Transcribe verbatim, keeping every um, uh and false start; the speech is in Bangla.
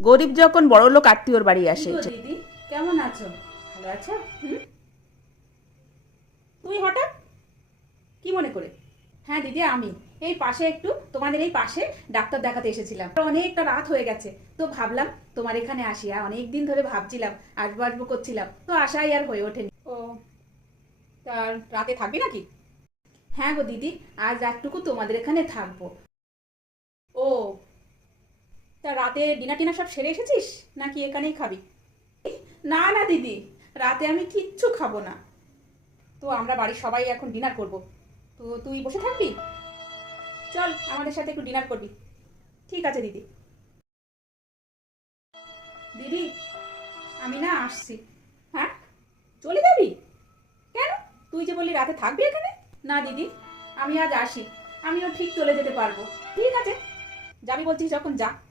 গরিব যখন বড় লোক আত্মীয়র বাড়ি আসে। দিদি কেমন আছো? ভালো আছো? হুম, তুই হঠাৎ কি মনে করে? হ্যাঁ দিদি, আমি এই পাশে একটু তোমাদের এই পাশে ডাক্তার দেখাতে এসেছিলাম। অনেকটা রাত হয়ে গেছে, তো ভাবলাম তোমার এখানে আসি। আর অনেক দিন ধরে ভাবছিলাম, আসবো আসবো করছিলাম, তো আসাই আর হয়ে ওঠেনি। ও, তার রাতে থাকবি নাকি? হ্যাঁ গো দিদি, আজ রাতটুকু তোমাদের এখানে থাকবো। ও, তা রাতে ডিনার টিনার সব সেরে এসেছিস নাকি এখানেই খাবি? না না দিদি, রাতে আমি কিচ্ছু খাবো না। তো আমরা বাড়ির সবাই এখন ডিনার করব, তো তুই বসে থাকবি? চল আমাদের সাথে একটু ডিনার করবি। ঠিক আছে দিদি। দিদি, আমি না আসছি। হ্যাঁ, চলে যাবি? কেন? তুই যে বললি রাতে থাকবি এখানে। না দিদি, আমি আজ আসি। আমিও ঠিক চলে যেতে পারবো। ঠিক আছে, যাবি বলছিস যখন যা।